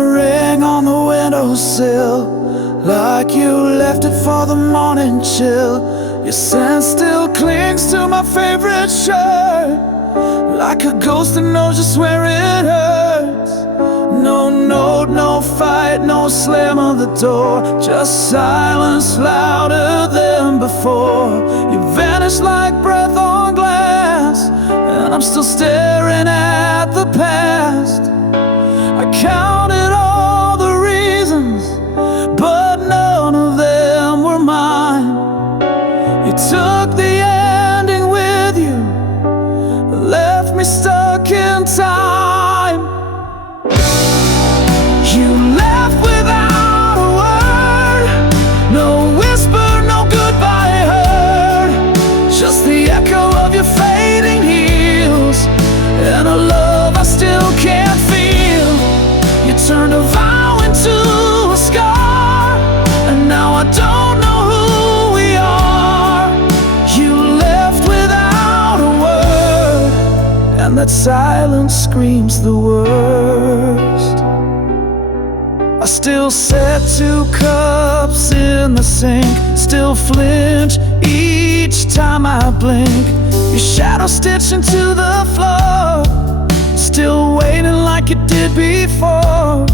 a ring on the windowsill, like you left it for the morning chill. Your scent still clings to my favorite shirt, like a ghost that knows just where it hurts. No note, no fight, no slam of the door, just silence louder than before. You vanished like breath on glass, and I'm still staring at the past. I counted all the reasons, but none of them were mine. You took the ending with you, left me stuck in time. You left without a word, no whisper, no goodbye heard, just the echo of your fading heels, and a love I still can't feel. You turned a vow into a scar, and now I don't know who we are. You left without a word, and that silence screams the worst. I still set 2 cups in the sink, still flinch each time I blink. Your shadow stitched into the floor, still waiting like it did before.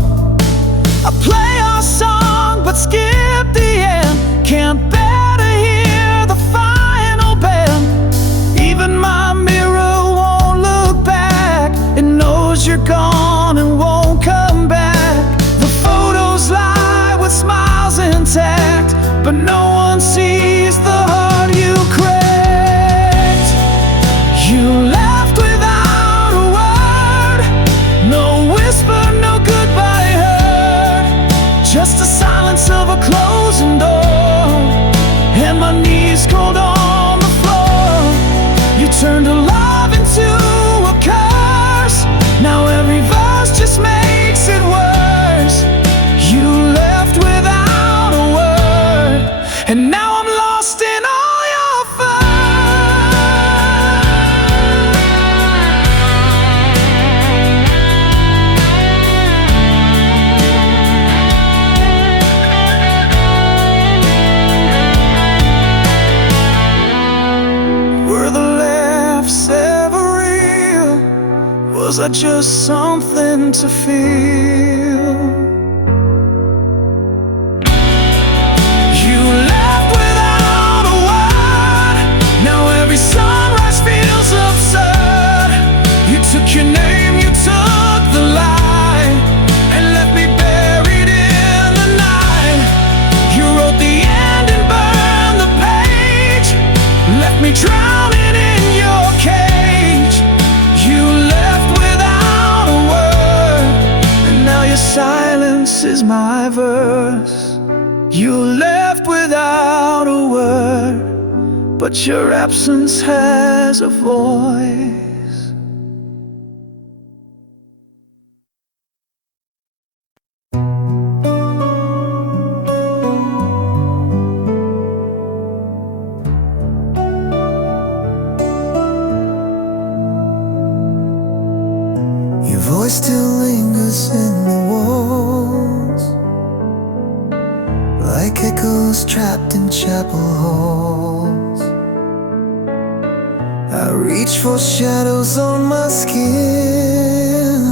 I play our song but skip the end, can't bear to hear the final bend. Even my mirror won't look back, it knows you're gone and won't come back. The photos lie with smiles intact, but no one sees the heart you cracked. You left without a word, no whisper, no goodbye heard, just the silence of a closing door, and my knees cold on the floor. You turned a love into a curse, now every verse just makes it worse. You left without a word, and now I'm lost in all your fun. Were the laughs ever real? Was I just something to feel? You left without a word, now every sunrise feels absurd. You took your name, you took the light, and left me buried in the night. You wrote the end and burned the page, left me drowning in your cage. You left without a word, and now your silence is my verse. You left without a word, but your absence has a voice. Your voice still lingers in the walls, like echoes trapped in chapel halls. I reach for shadows on my skin,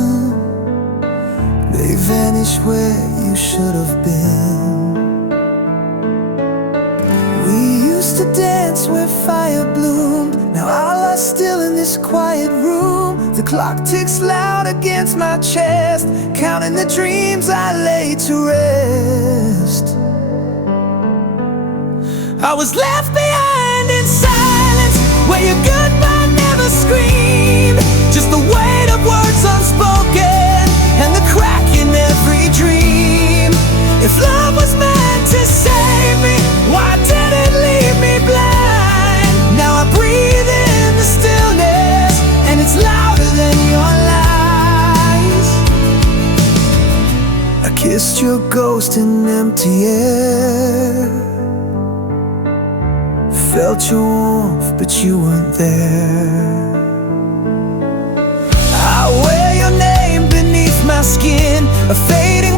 they vanish where you should have been. We used to dance where fire bloomed, now our lives still in this quiet room. The clock ticks loud against my chest, counting the dreams I lay to rest. I was left behind in silence, where your goodbye never screamed, just the weight of words unspoken and the crack in every dream. If love was meant to save me, why did it leave me blind? Now I breathe in the stillness, and it's louder than your lies. I kissed your ghost in empty air, felt your warmth, but you weren't there. I wear your name beneath my skin, a fading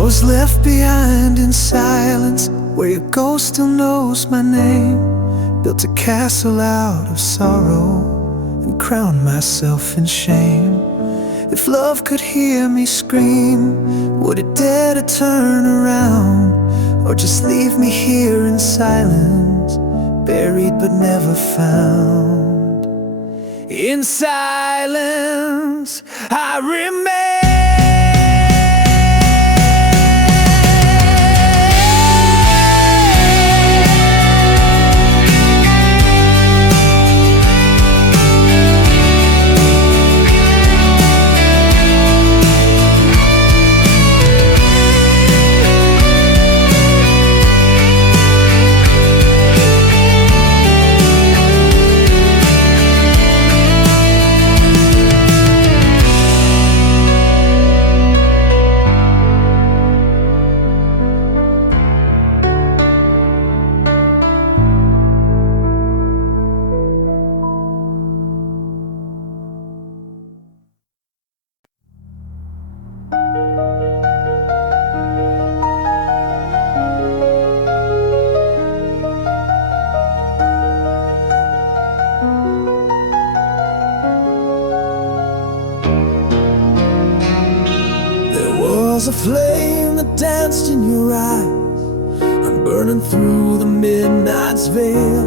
I was left behind in silence, where your ghost still knows my name. Built a castle out of sorrow and crowned myself in shame. If love could hear me scream, would it dare to turn around, or just leave me here in silence, buried but never found? In silence I remain. Was a flame that danced in your eyes, I'm burning through the midnight's veil.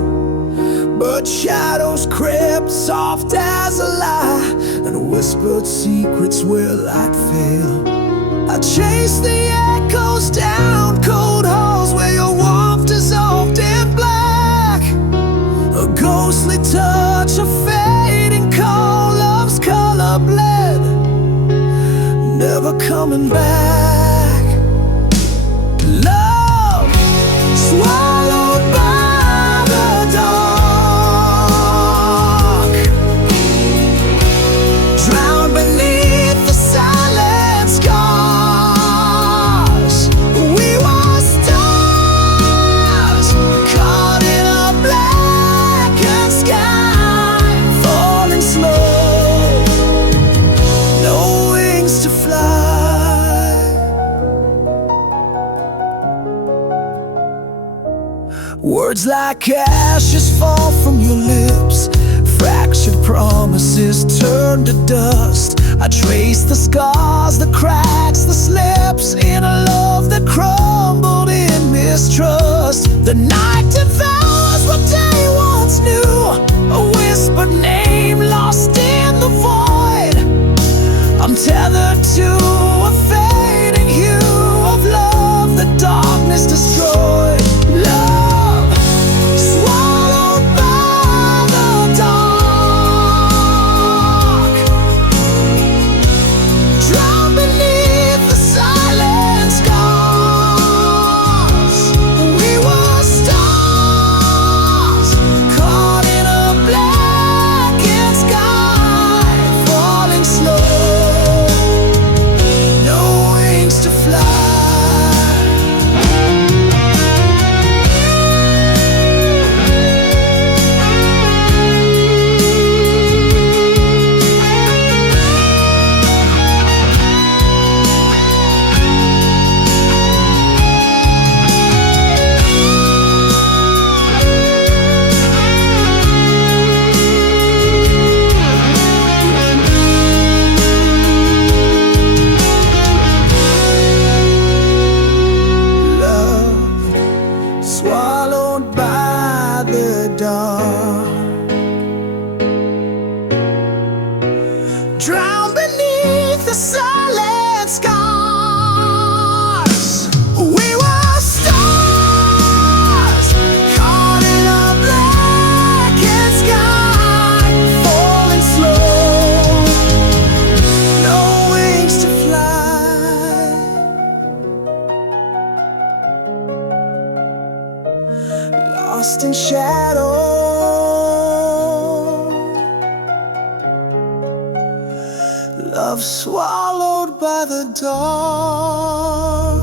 But shadows crept soft as a lie, and whispered secrets where light failed. I chased the echoes down cold halls where your warmth dissolved in black. A ghostly touch of fading cold, love's color bled, never coming back. Love swallowed by the dark, drowned beneath the silent scars. We were stars caught in a blackened sky, falling slow, no wings to fly. Words like ashes fall from your lips, fractured promises turn to dust. I trace the scars, the cracks, the slips in a love that crumbled in mistrust. The night devours what day once knew, a whispered name lost in the void. I'm tethered to a fading hue of love the darkness destroyed. Love swallowed by the dark, drowned beneath the silent scars. We were stars caught in a blackened sky, falling slow, no wings to fly. Swallowed by the dark, drowned beneath the silent scars. We were stars caught in a blackened sky, falling slow, no wings to fly. Lost in shadow, love swallowed by the dark.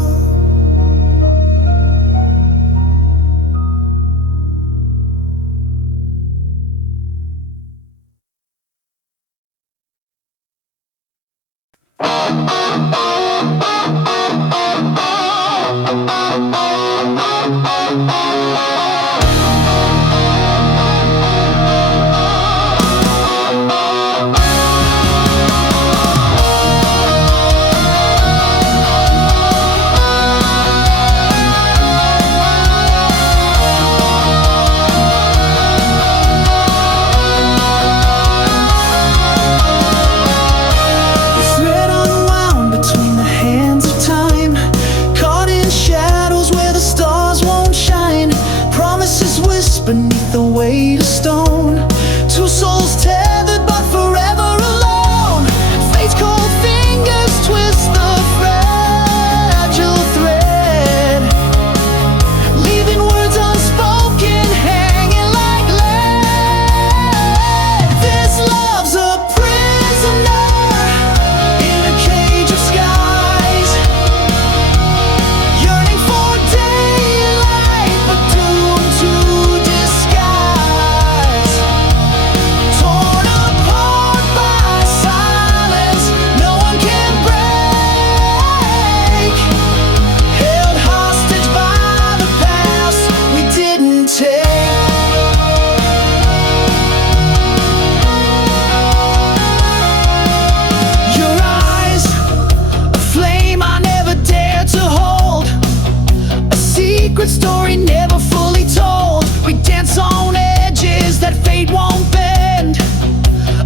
secret story never fully told. We dance on edges that fate won't bend.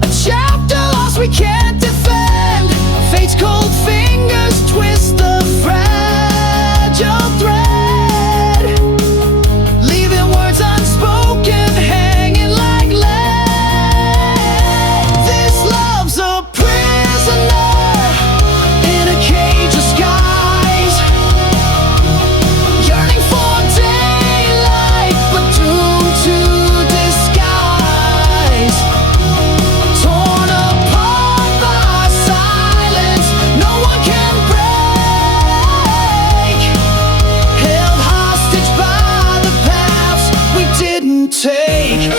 A chapter lost we can't defend. Fate's cold fingers twist the fragile thread, leaving words unspoken hanging like lead. This love's a prisoner in a cage of skies, yearning for daylight but doomed to disguise. Torn apart by silence no one can break, held hostage by the paths we didn't take.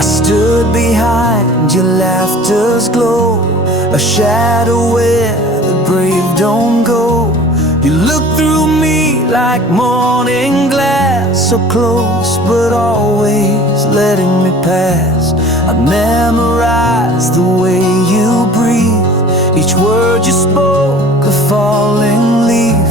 Stood behind your laughter's glow, a shadow where the brave don't go. You looked through me like morning glass, so close but always letting me pass. I memorized the way you breathe, each word you spoke a falling leaf.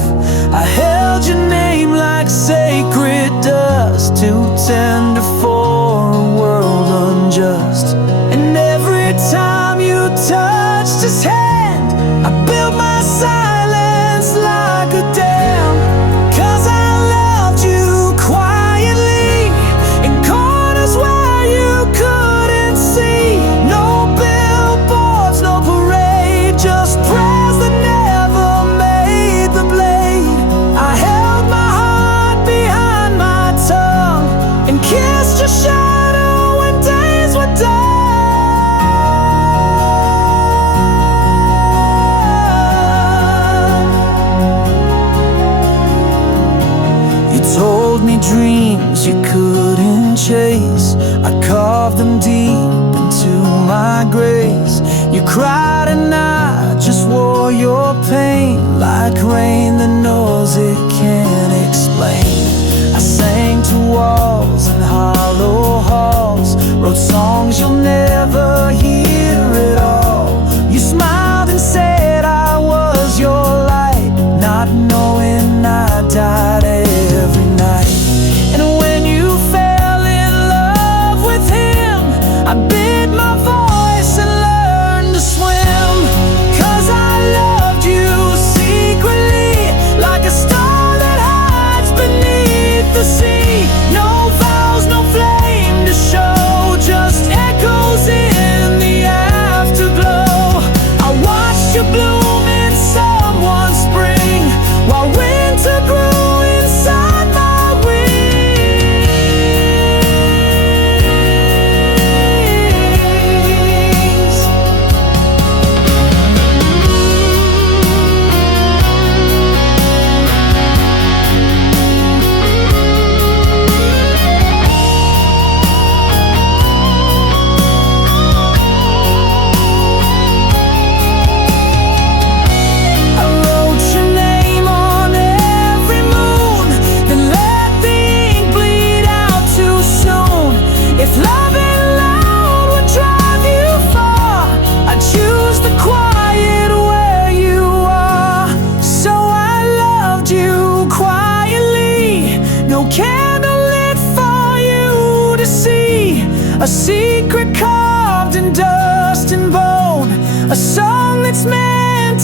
I held your name like sacred dust, too tender for a world unjust. And every time you touched his hand, I built my silence like a dam. 'Cause I loved you quietly in corners where you couldn't see. No billboards, no parade, just prayers that never made the blade. I held my heart behind my tongue and kissed your shadow when days were done. You told me dreams you couldn't chase, I carved them deep into my grace. You cried and I just wore your pain like rain that knows it can't explain. I sang to walls and hollow halls, wrote songs you'll never hear at all. You smiled and said I was your light, not knowing I died every night. And when you fell in love with him, I bit my voice and learned to swim. 'Cause I loved you secretly, like a star that hides beneath the sea. No vows, no flame to show, just echoes in the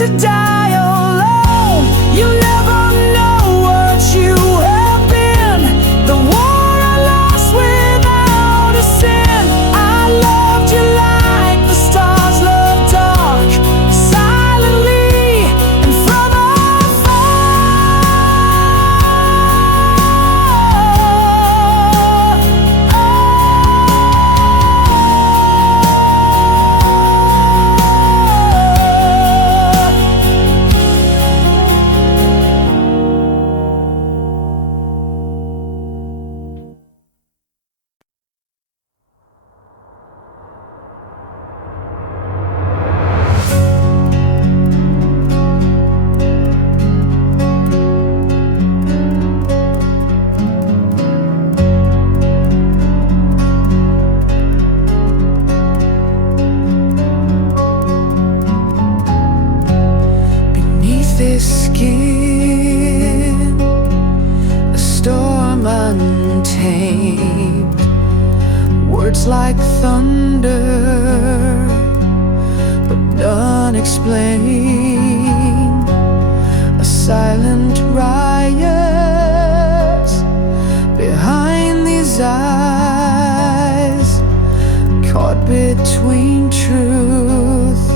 to die alone. You never know what you have been. The war I lost without a sin. I loved you like the stars love dark, silently and from this skin, a storm untamed, words like thunder, but none explain. A silent riot behind these eyes, caught between truth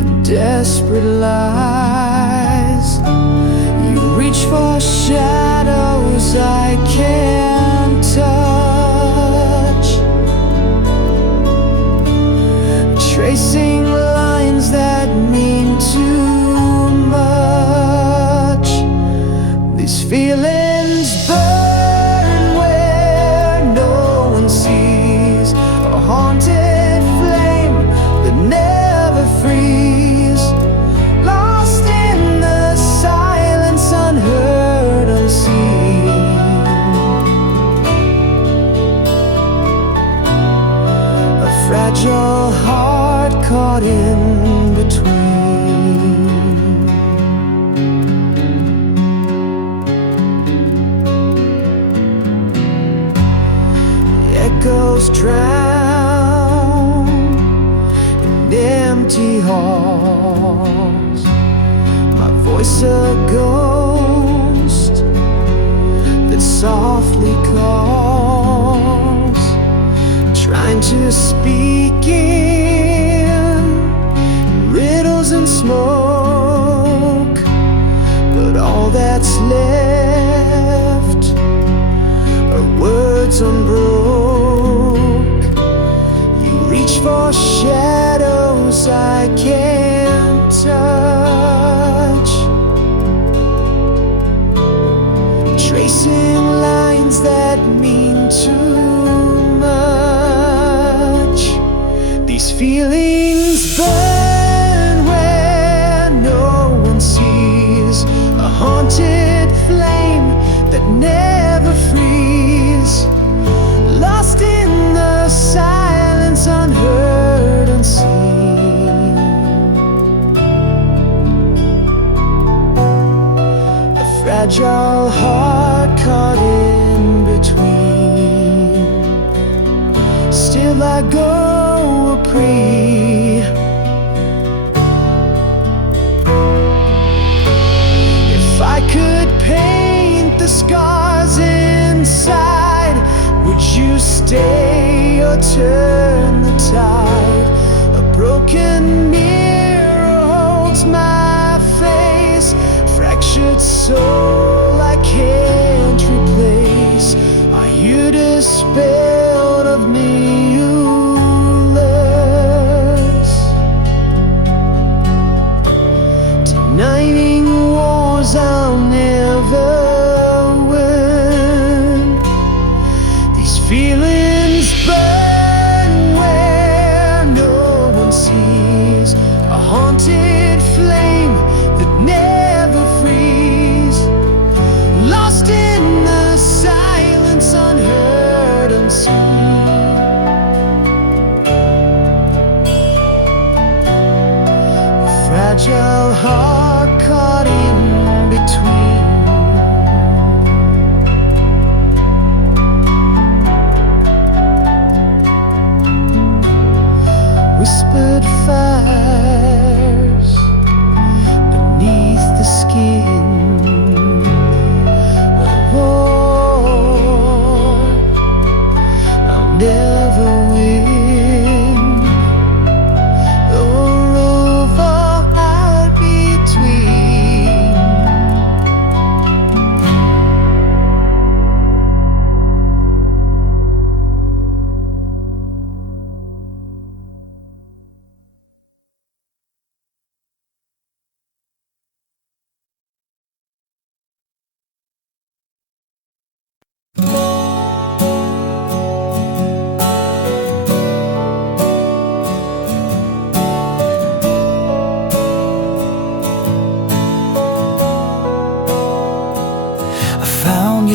and desperate lies. You reach for shadows I can't touch, tracing lines that mean too much. These feelings burn where no one sees, a haunted flame that never frees, lost in the silence, unheard, unseen. A fragile heart caught in between. Echoes drown in empty halls, my voice a ghost that softly calls, trying to speak in riddles and smoke, but all that's left are words unbroke. You reach for shadows I can't touch, tracing lines that mean too much. These feelings burn where no one sees, a haunted flame that never frees, lost in the silence, unheard, unseen. A fragile heart caught in between. Still I go a pre. If I could paint the scars inside, would you stay or turn the tide? A broken mirror holds my face, fractured soul I can't replace. Are you dispelled of me, Euless? Denying wars I'll never win. These feelings burn where no one sees, a haunted flame that never frees, lost in the silence, unheard, unseen. A fragile heart caught in between. Whispered fires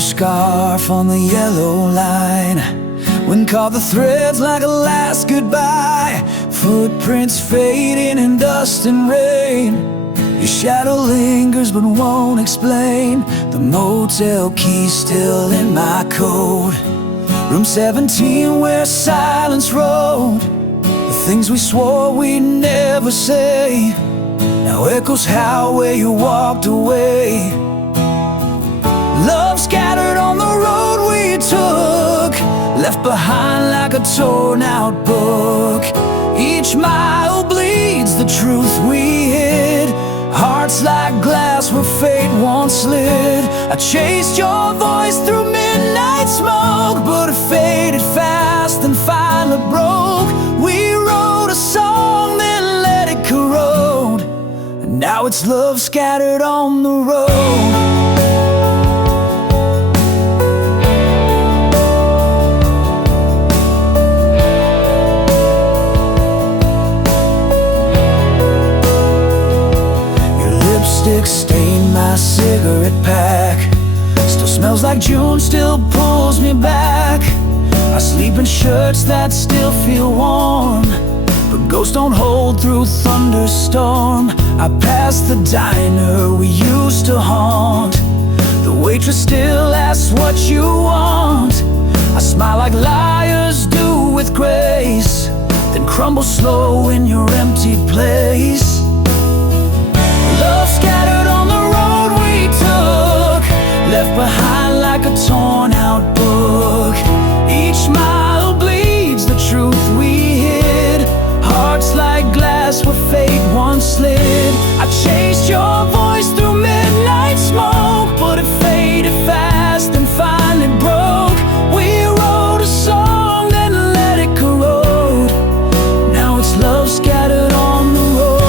scarf on the yellow line. Wind caught the threads like a last goodbye. Footprints fading in dust and rain. Your shadow lingers but won't explain. The motel key still in my coat. Room 17 where silence rode. The things we swore we'd never say now echoes how where you walked away. Love scattered on the road we took, left behind like a torn out book. Each mile bleeds the truth we hid. Hearts like glass where fate once slid. I chased your voice through midnight smoke, but it faded fast and finally broke. We wrote a song, then let it corrode, and now it's love scattered on the road. Lipstick stained my cigarette pack. Still smells like June, still pulls me back. I sleep in shirts that still feel warm, but ghosts don't hold through thunderstorm. I pass the diner we used to haunt. The waitress still asks what you want. I smile like liars do with grace, then crumble slow in your empty place. Love scattered on the road we took, left behind like a torn out book. Each mile bleeds the truth we hid. Hearts like glass where fate once slid. I chased your voice through midnight smoke, but it faded fast and finally broke. We wrote a song, then let it corrode. Now it's love scattered on the road.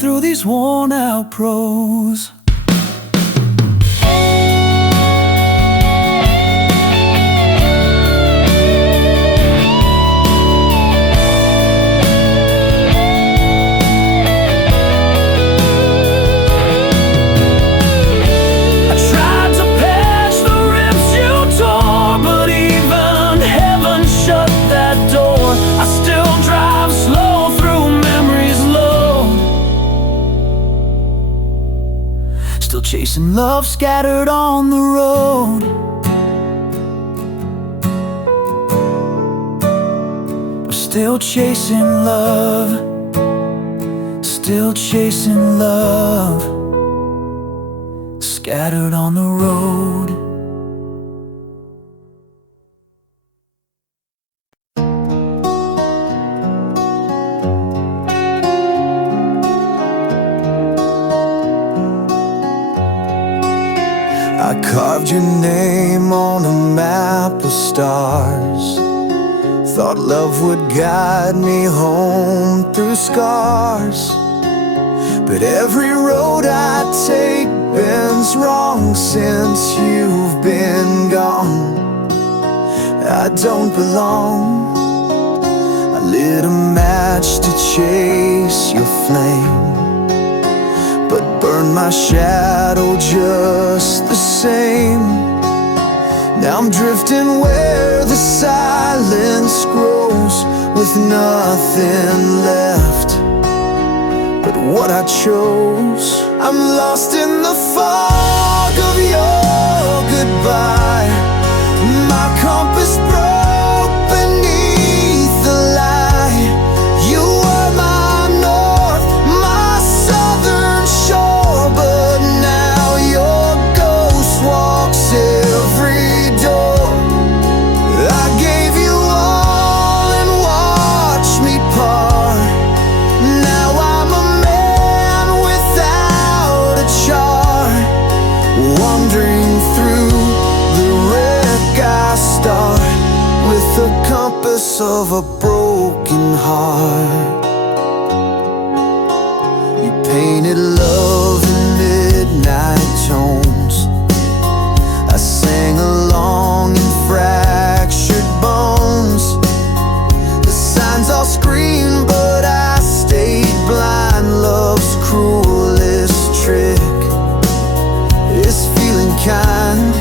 Through these worn out prose. Still chasing love scattered on the road. We're still chasing love, still chasing love, scattered on the road. I carved your name on a map of stars. Thought love would guide me home through scars. But every road I take bends wrong since you've been gone. I don't belong. I lit a match to chase your flame, but burned my shadow just the same. Now I'm drifting where the silence grows, with nothing left but what I chose. I'm lost in the fog of your goodbye. My compass broke beneath the light. You were my north, my southern shore, but now your ghost walks every door. I gave you all and watched me part. Now I'm a man compass of a broken heart. You painted love in midnight tones. I sang along in fractured bones. The signs all screamed, but I stayed blind. Love's cruelest trick is feeling kind.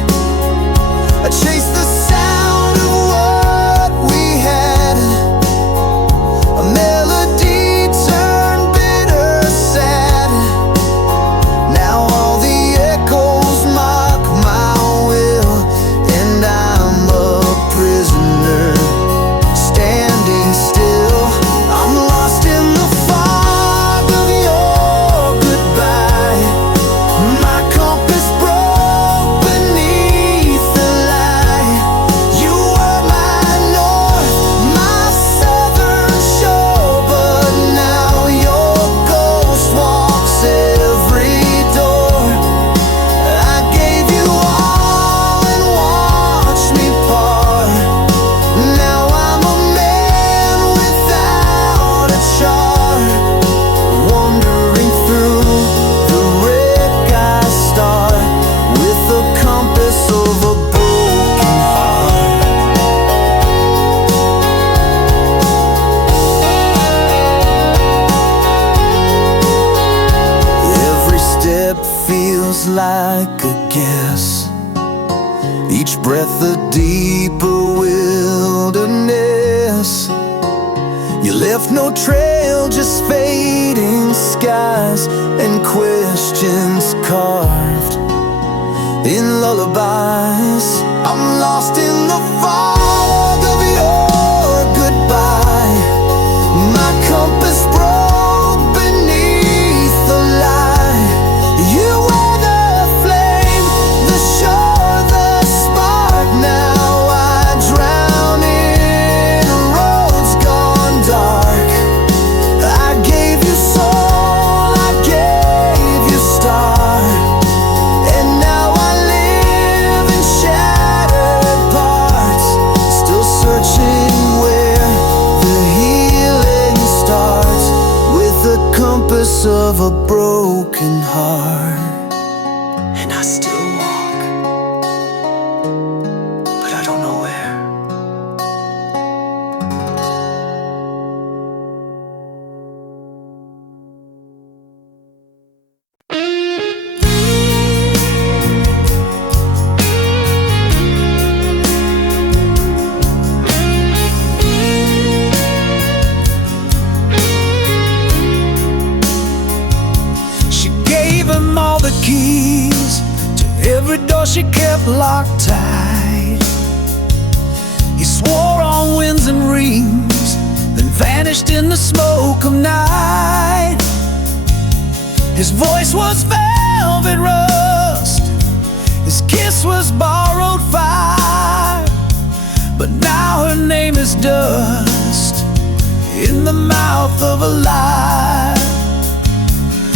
I chased the sound of what we had. A melody turned bitter sad. Now all the echoes mock my will, and I'm a prisoner standing still. I'm lost in the fog of your goodbye. My compass broke beneath the light. You were my north, my southern shore, but now your ghost walks every door. I gave you all and watched me part. Now I'm a man without a chart, wandering through the wreck I start, with the compass of a broken heart. Every step feels like a guess, each breath a deeper wilderness. You left no trail, just fading skies and questions carved in lullabies. I'm lost in the fog of your goodbye. My compass broke beneath the light. You were the flame, the shore, the spark. Now I drown in roads gone dark. I gave you soul, I gave you star, and now I live in shattered parts, still searching where the healing starts, with the compass of a broken heart. And I still walk, but I don't know where. She gave him all the keys to every door she kept locked tight. He swore on winds and rings, then vanished in the smoke of night. His voice was velvet rust, his kiss was borrowed fire, but now her name is dust in the mouth of a lie.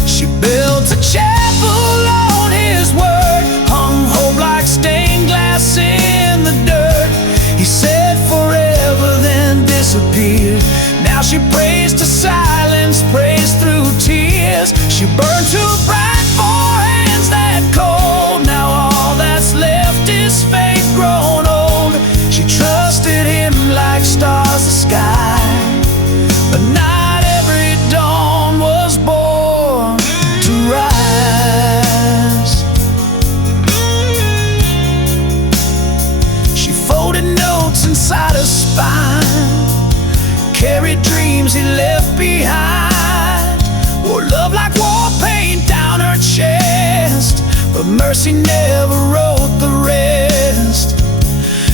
She built a chapel on his word, hung hope like stained glass in the dirt. He said forever, then disappeared. Now she prays to silence, prays through tears. She burned too bright for hands that cold. Now all that's left is faith grown old. She trusted him like stars the sky, but not every dawn was born to rise. She folded notes inside her spine, carried dreams he left behind, wore love like war paint down her chest, but mercy never wrote the rest.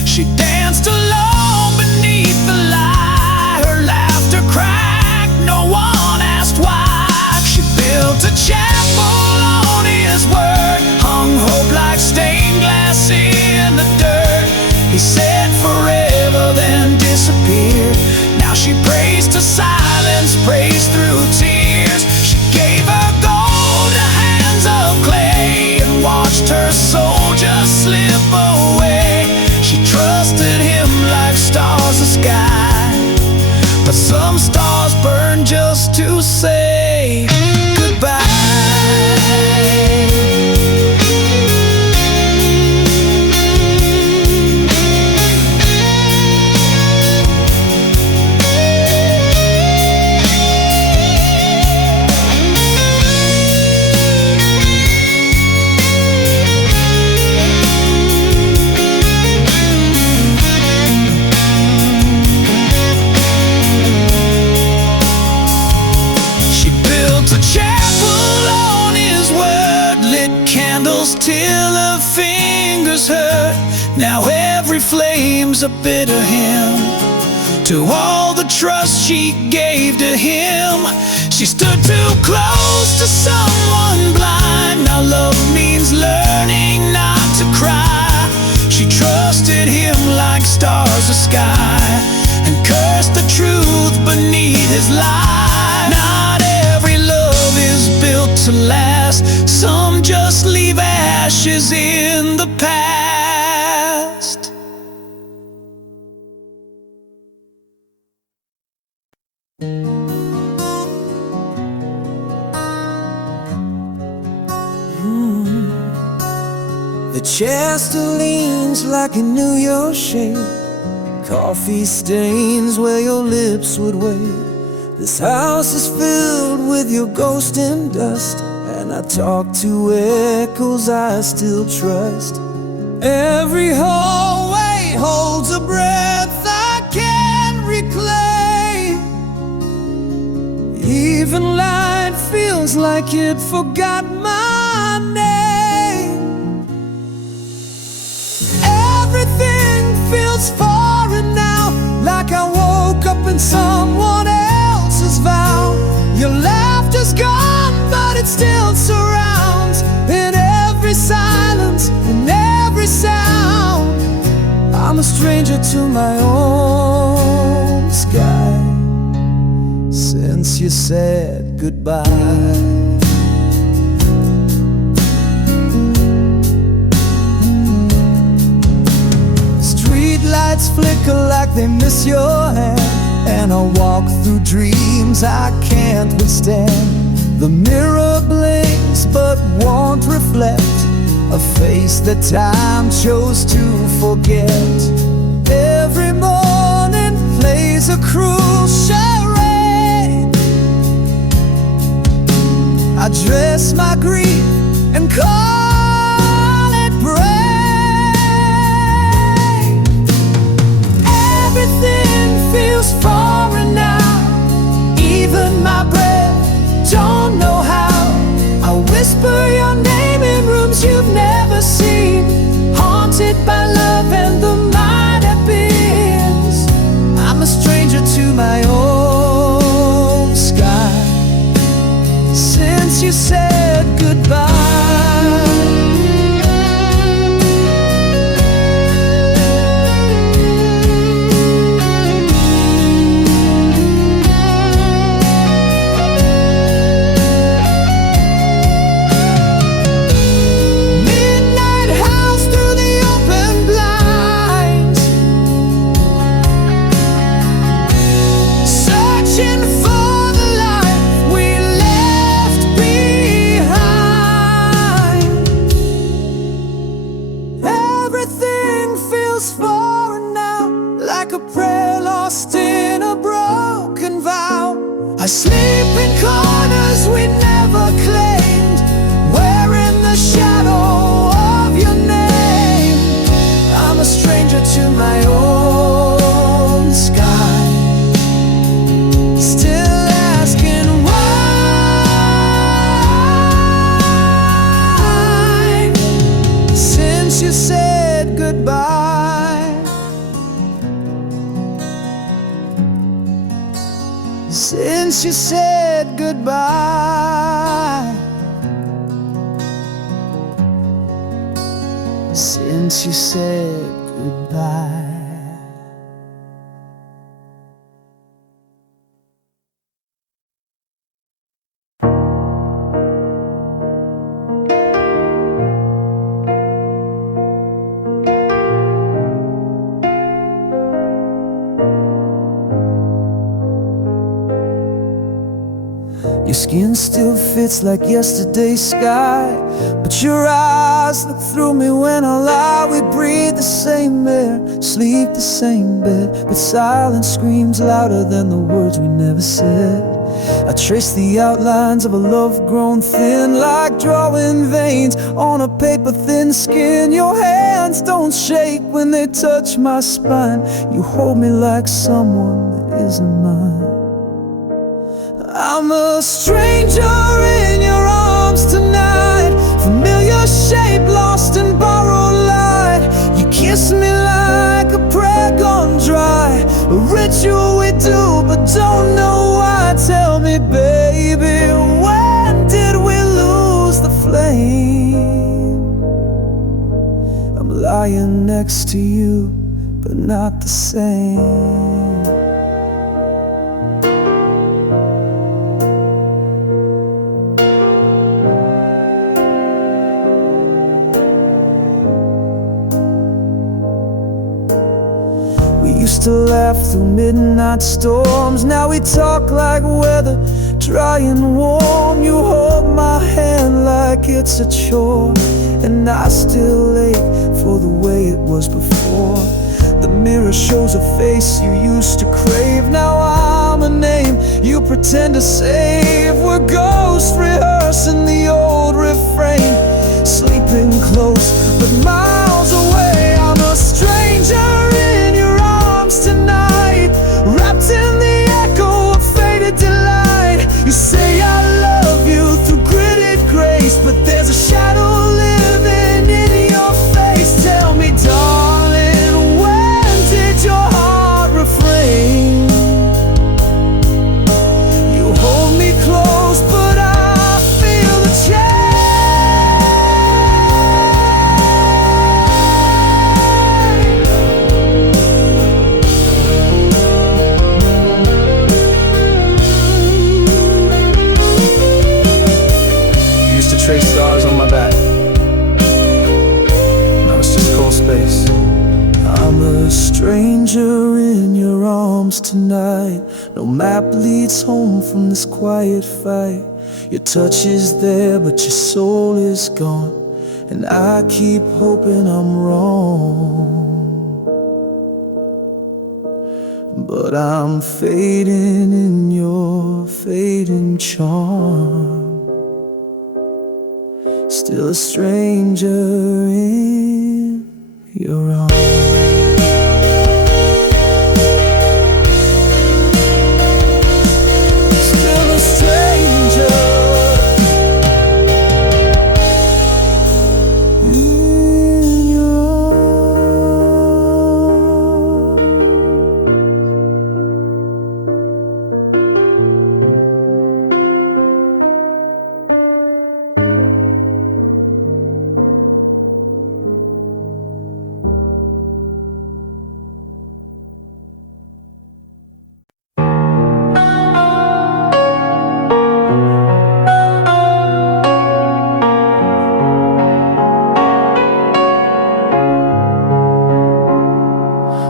She danced alone beneath the light, her laughter cracked, no one asked why. She built a chapel on his word, hung hope like stained glass in the dirt. He said forever, then disappeared. Now she prays to silence, prays through tears. She gave her gold to hands of clay and watched her soul just slip away. She trusted him like stars the sky. every flame's a bitter hymn to all the trust she gave to him. She stood too close to someone blind. Now love means learning not to cry. She trusted him like stars the sky, and cursed the truth beneath his lie. Not every love is built to last. Some just leave ashes in the past. The chair still leans like it knew your shape. Coffee stains where your lips would wait. This house is filled with your ghost and dust, and I talk to echoes I still trust. Every hallway holds a breath I can't reclaim. Even light feels like it forgot my name. Everything feels foreign now, like I woke up in someone else's vow. Your laughter's gone, but it still surrounds. In every silence, in every sound, I'm a stranger to my own sky since you said goodbye. Lights flicker like they miss your hand, and I walk through dreams I can't withstand. The mirror blinks but won't reflect a face that time chose to forget. Every morning plays a cruel charade. I dress my grief and call it brave. Everything feels foreign now, even my breath, don't know how. I whisper your name in rooms you've never seen, haunted by love and the might have beens. I'm a stranger to my own sky since you said goodbye. I sleep in corners we never claimed, wearing the shadow of your name. I'm a stranger to my own sky, still asking why, since you said goodbye. Since you said goodbye. Since you said goodbye. Your skin still fits like yesterday's sky, but your eyes look through me when I lie. We breathe the same air, sleep the same bed, but silence screams louder than the words we never said. I trace the outlines of a love grown thin, like drawing veins on a paper thin skin. Your hands don't shake when they touch my spine. You hold me like someone that isn't mine. I'm a stranger in your arms tonight, familiar shape lost in borrowed light. You kiss me like you we do, but don't know why. Tell me, baby, when did we lose the flame? I'm lying next to you, but not the same. We used to laugh through midnight storms. Now we talk like weather, dry and warm. You hold my hand like it's a chore, and I still ache for the way it was before. The mirror shows a face you used to crave. Now I'm a name you pretend to save. We're ghosts rehearsing the old refrain, sleeping close but miles away. I'm a stranger in your arms tonight, wrapped in the echo of faded delight. You say I love you through gritted grace, but there's a shadow living in your face. Tell me, darling, when did your heart refrain? You hold me close, but I feel the change. Used to trace stars on my back, now it's just cold space. I'm a stranger in your arms tonight. No map leads home from this quiet fight. Your touch is there, but your soul is gone, and I keep hoping I'm wrong. But I'm fading in your fading charm, still a stranger in your arms. Still a stranger in your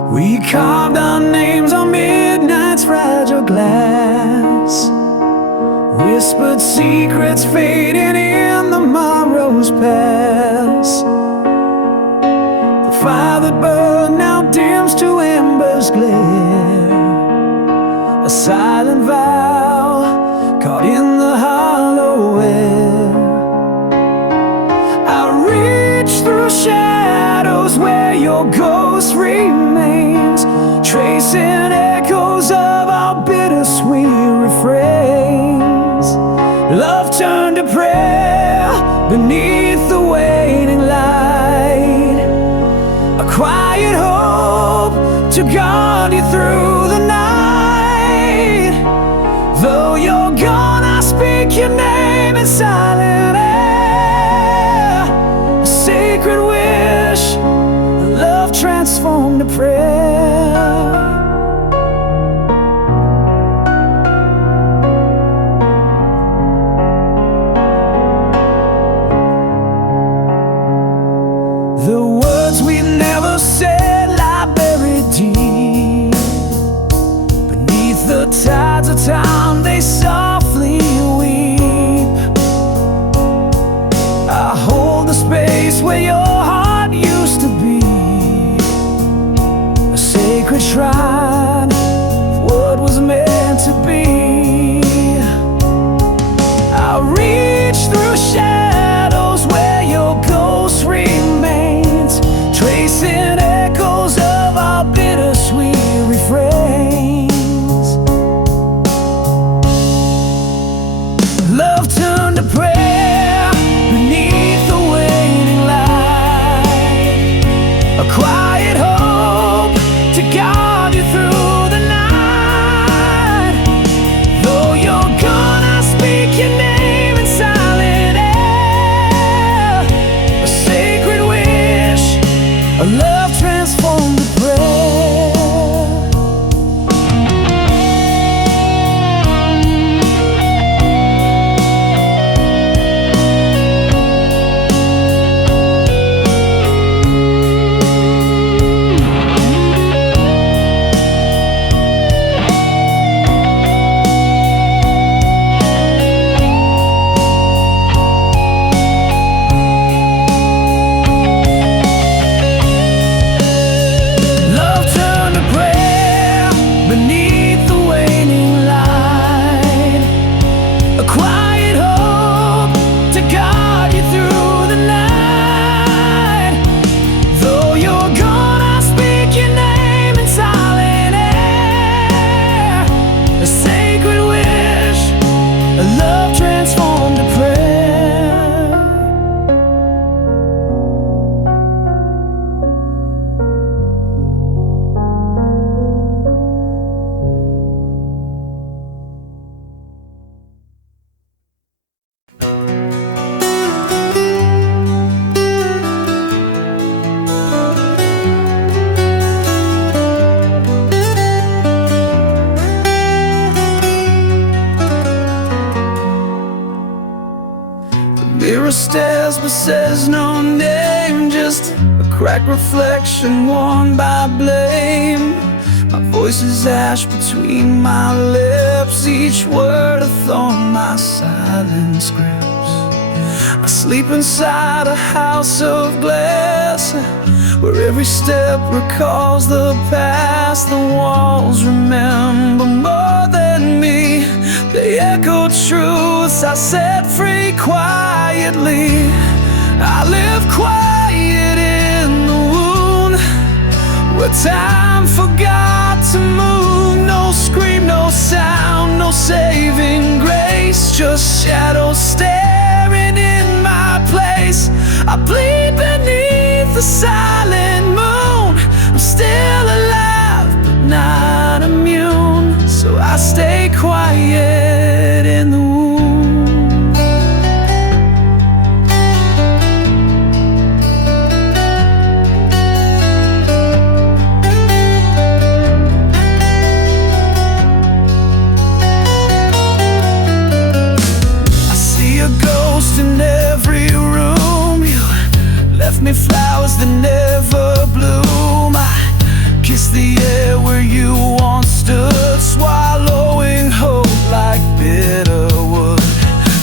We carved our names on midnight's fragile glass, whispered secrets fading in the morrow's pass. The fire that burned now dims to embers glare, a silent vow caught in the hollow air. I reach through shadows where your ghost remains, tracing echoes of our bittersweet refrains. Love turned to prayer beneath the waning light, a quiet hope to guard you through the night. Though you're gone, I speak your name in silent air, a sacred wish, love transformed to prayer. The words we never said lie buried deep beneath the tides of time, they softly weep. I hold the space where your heart used to be, a sacred shrine of what was meant to be. I reach through shadows where your ghost remains, tracing echoes of our bittersweet refrains. stares but says no name, just a cracked reflection worn by blame. My voice is ash between my lips, each word a thorn my silence grips. I sleep inside a house of glass, where every step recalls the past. The walls remember more than me, they echo truths I set free quietly. I live quiet in the wound, where time forgot to move. No scream, no sound, no saving grace, just shadows staring in my place. I bleed beneath the silent moon. I'm still alive but not immune, so I stay quiet in the womb. I see a ghost in every room. You left me flowers that never bloom. I kiss the air where you once stood, swallowing hope like bitter wood.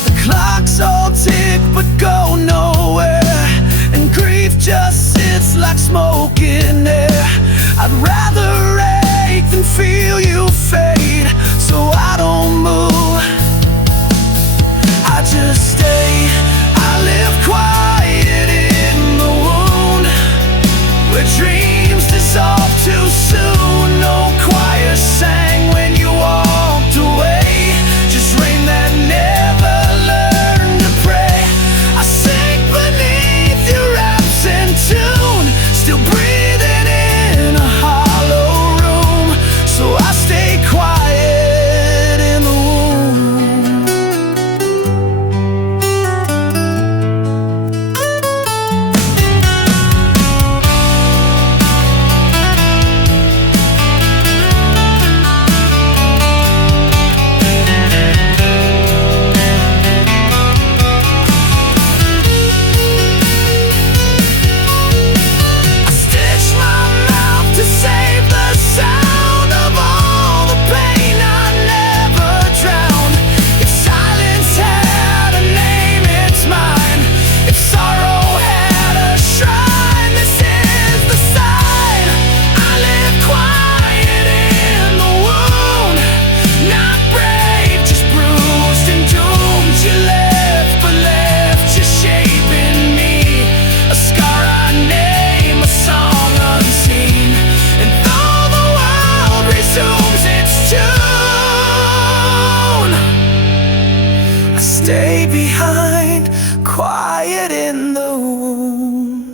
The clocks all tick but go nowhere, and grief just sits like smoke in air. I'd rather ache than feel you fade, so I don't move, I just stay. I live quiet in the wound, where dreams dissolve too soon. No choir sang when you walked away, just rain that never learned to pray. I sink beneath your absent tune, still breathing in a hollow room, so I stay quiet in the womb. Stay behind, quiet in the wound.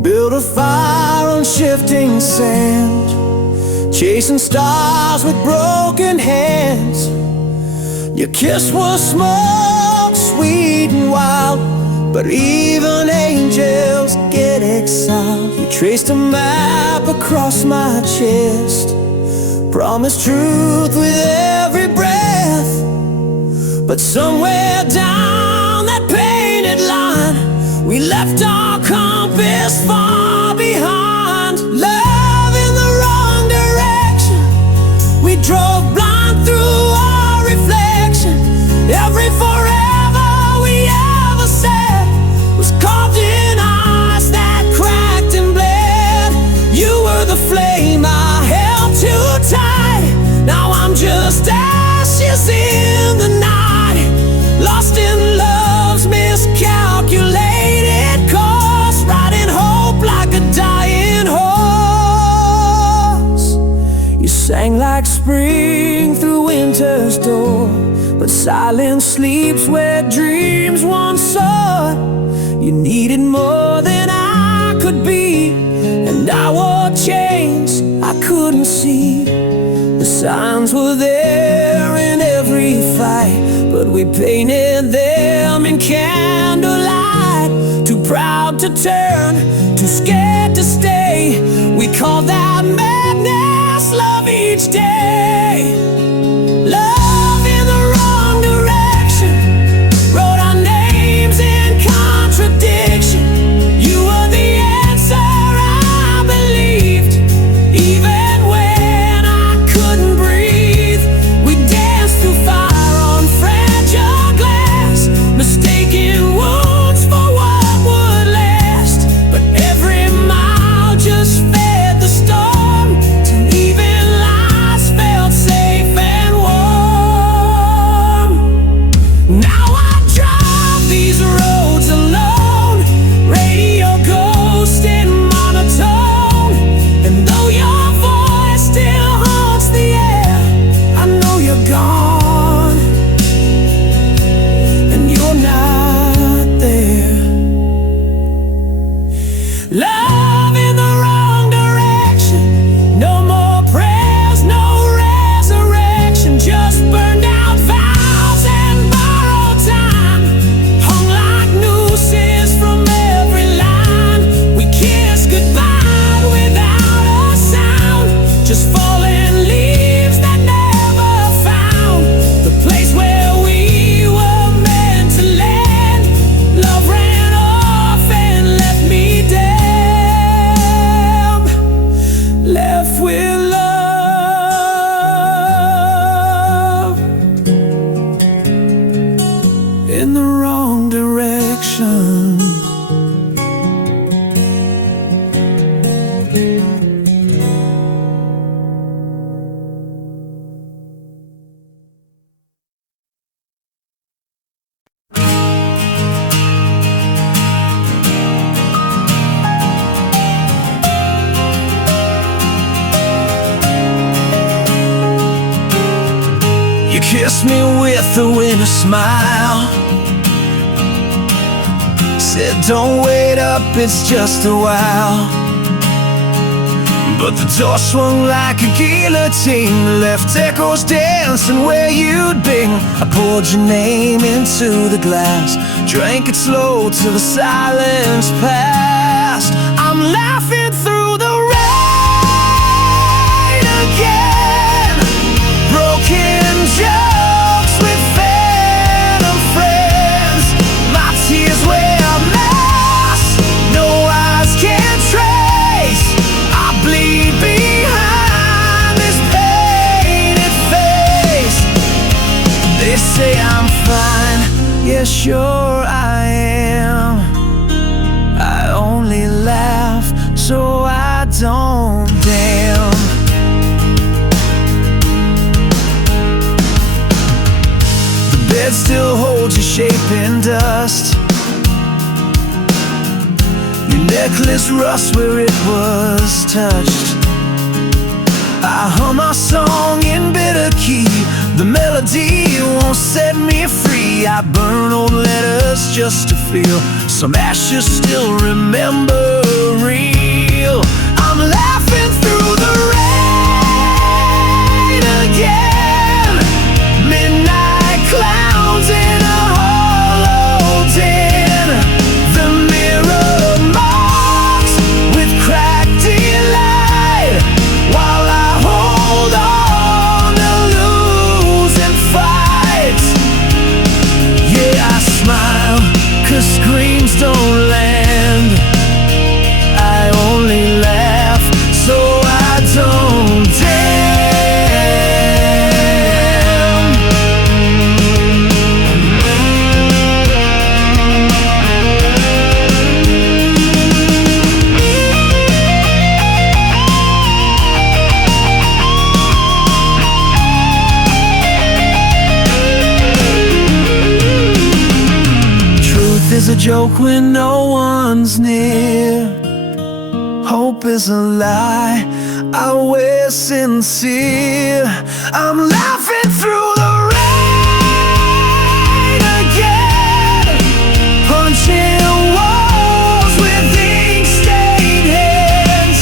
Build a fire on shifting sand, chasing stars with broken hands. Your kiss was smoke, sweet and wild, but even angels get exiled. You traced a map across my chest, promised truth with every breath, but somewhere down that painted line, we left our compass far behind. Love in the wrong direction, we drove blind through our reflection. Every forever we ever said was carved in ice that cracked and bled. You were the flame I held too tight, now I'm just ashes in the night, lost in love's miscalculated course, riding hope like a dying horse. You sang like spring through winter's door, but silence sleeps where dreams once soared. You needed more than I could be, And I wore chains I couldn't see. The signs were there in every fight, but we painted them in candlelight. Too proud to turn, too scared to stay. We called that madness love each day. Love in the wrong direction, wrote our names in contradiction. You were the answer I believed, even when I couldn't breathe. We danced through fire on fragile glass, mistaking wounds for what would last. But every mile just fed the storm, till even lies felt safe and warm. Now I drive these roads alone, radio ghost and monotone. And though your voice still haunts the air, I know you're gone, and you're not there. Love in the wrong direction, no more prayers, no resurrection. Just burned out vows and borrowed time, hung like nooses from every line. We kissed goodbye without a sound, just falling leaves that never found the place where we were meant to land. Love ran off and left me damned, left with love in the wrong direction. You kissed me with a winter smile, said don't wait up, it's just a while. But the door swung like a guillotine, left echoes dancing where you'd been. I poured your name into the glass, drank it slow till the silence passed. I'm laughing through the rain again, broken jokes with phantom friends. My tears wear masks no eyes can trace. I bleed behind this painted face. They say I'm fine, yeah sure I am. I only laugh so I don't damn. The bed still holds your shape in dust, your necklace rust where it was touched. I hum our song in bitter key, the melody won't set me free. I burn old letters just to feel some ashes still remember real. I'm laughing through the rain again, midnight clowns in a hollow den. The mirror marks with cracked delight, while I hold on to losing fights. Yeah, I smile, 'cause screams don't land. I only laugh so I don't damn. Truth is a joke when no one's near. Hope is a lie, I wear sincere. I'm laughing through the rain again, punching walls with ink-stained hands.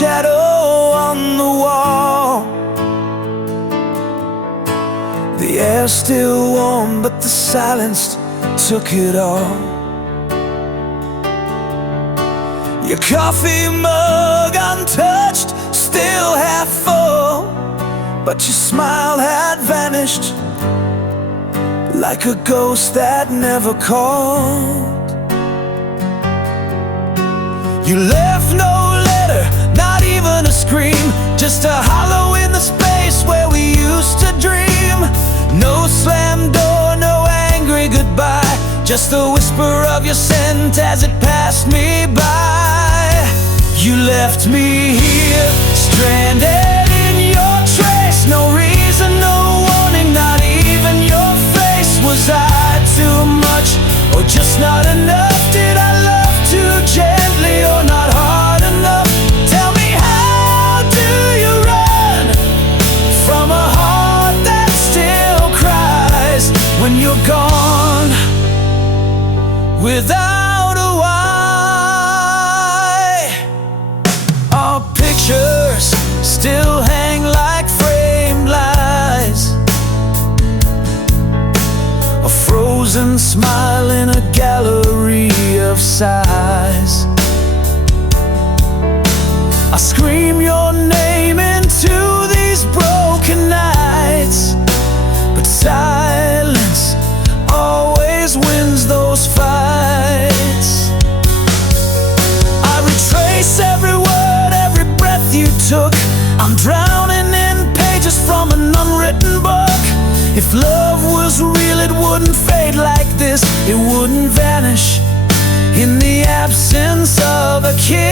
shadow on the wall. The air's still warm, but the silence took it all. Your coffee mug untouched, still half full, but your smile had vanished like a ghost that never called. You left no letter, not even a scream, just a hollow in the space where we used to dream. No slam door, no angry goodbye, just the whisper of your scent as it passed me by. You left me here, stranded in your trace. No reason, no warning, not even your face. Was I too much, or just not enough? Did I love too gently, or not hard enough? Tell me, how do you run from a heart that still cries when you're gone without a why? Our pictures still hang like framed lies, a frozen smile in a gallery of sighs. I scream your name into these broken nights, but silence always wins those fights. I retrace every word, every breath you took. I'm drowning in pages from an unwritten book. If love was real, it wouldn't fade like this. It wouldn't vanish in the absence of a kiss.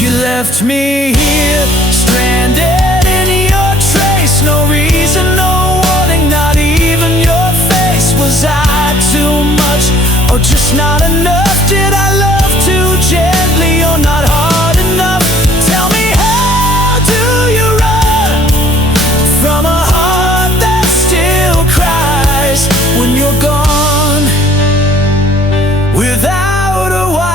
You left me here, stranded in your trace. No reason, no warning, not even your face. Was I too much, or just not enough? Did I love too gently, or not hard enough? Tell me, how do you run from a heart that still cries when you're gone without a why?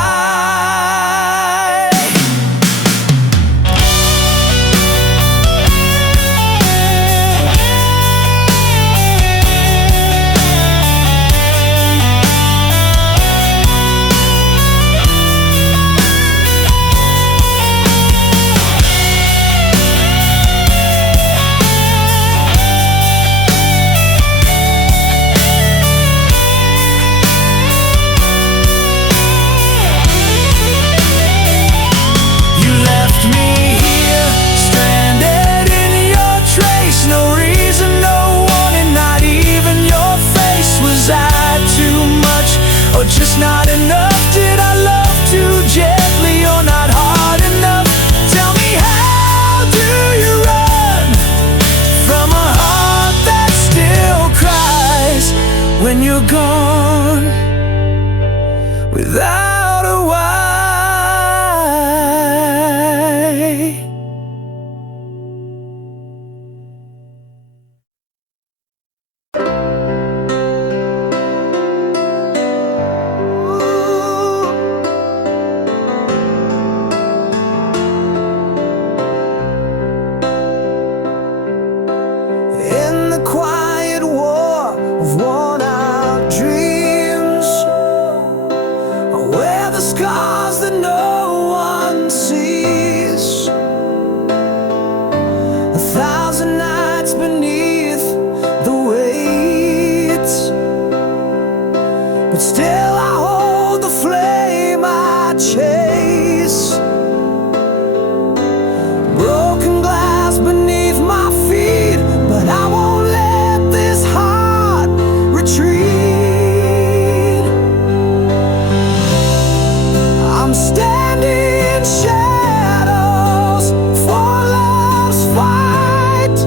Just not enough? Did I love too gently, or not hard enough? Tell me, how do you run from a heart that still cries when you're gone without a why? Scars that no one sees, 1,000 nights beneath the weight, but still I hold the flame I chase. Broken glass beneath my feet, but I won't let this heart retreat. I'm standing shadows for love's fight,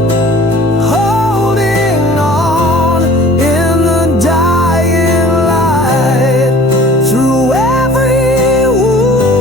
holding on in the dying light. Through every wound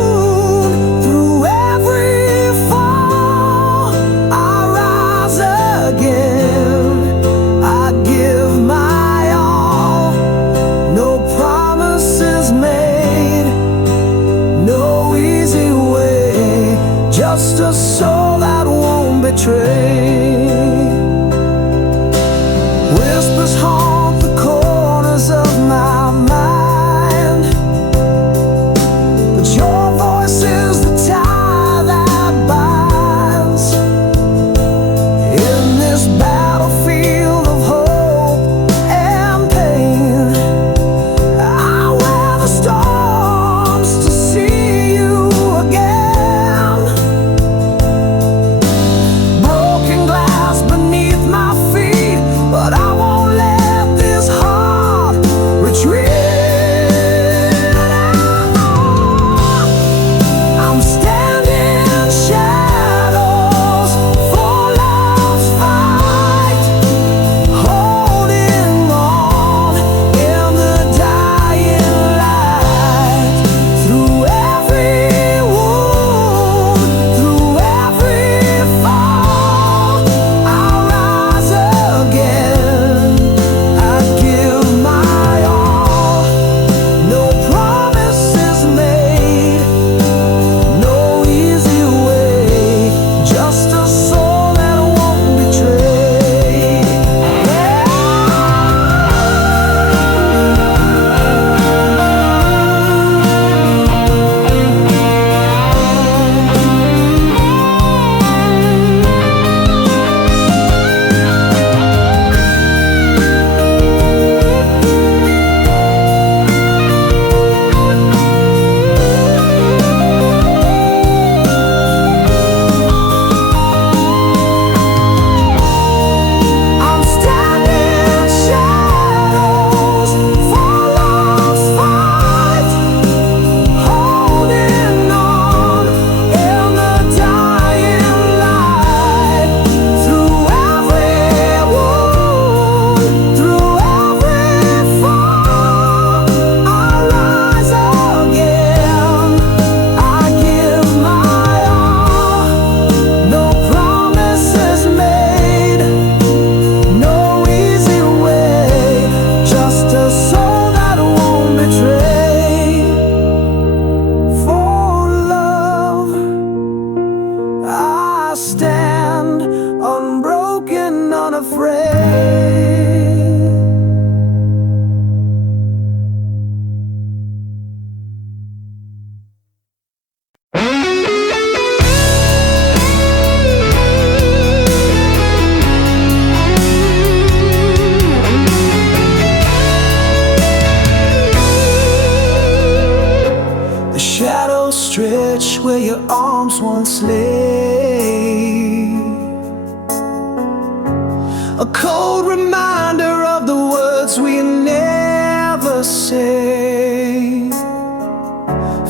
we never say.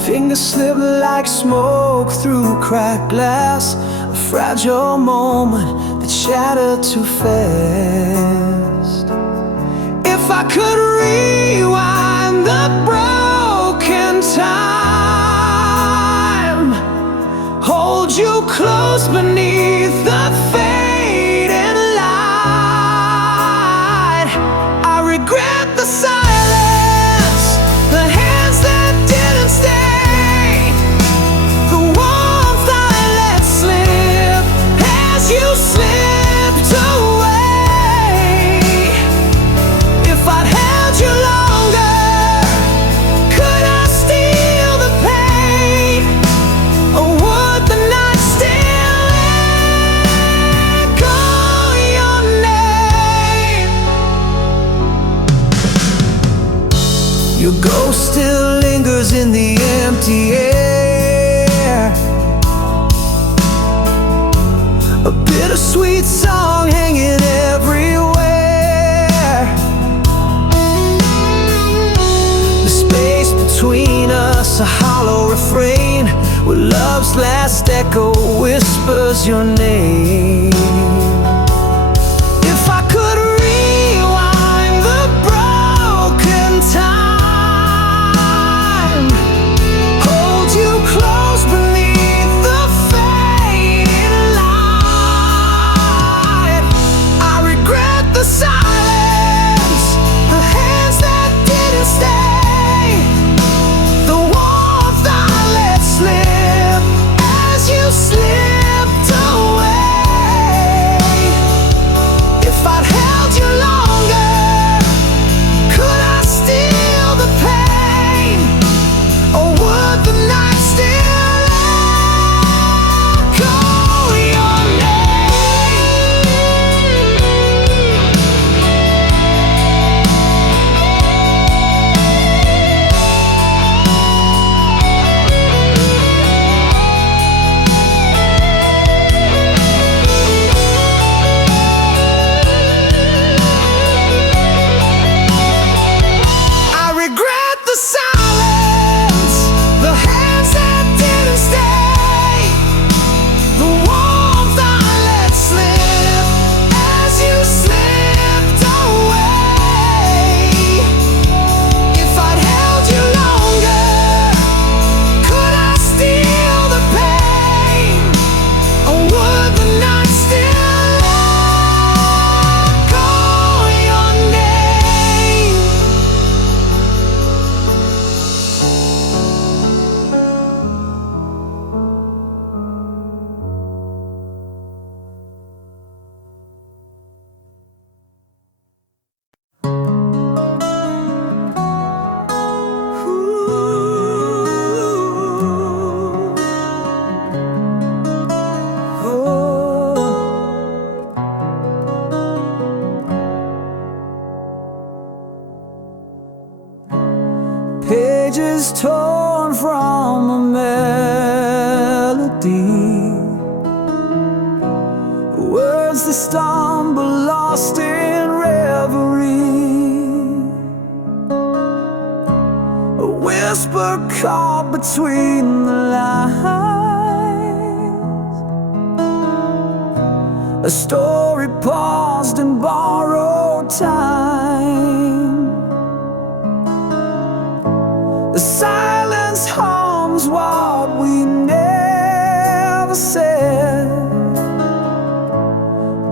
Fingers slip like smoke through cracked glass, a fragile moment that shattered too fast. If I could rewind the broken time, hold you close beneath the fading light, I regret the silence, the hands that didn't stay, the warmth I let slip as you slipped away. If I'd held you longer, could I steal the pain, or would the night still echo your name? Your ghost still lingers in the empty air, a bittersweet song hanging everywhere. The space between us, a hollow refrain, where love's last echo whispers your name. If I could rewind the broken time, hold you close beneath the fading light, I regret the silence, the hands that didn't stay, the warmth I let slip as you slipped away. If I'd held you longer, could I steal the pain, or would the night still echo your I regret the silence, the hands that didn't stay, the warmth I let slip as you slipped away. If I'd held you longer, could I steal the pain, or would the night still echo your name? Pages torn from a melody, words that stumble lost in reverie, a whisper caught between the lines, a story paused in borrowed time. The silence hums what we never said,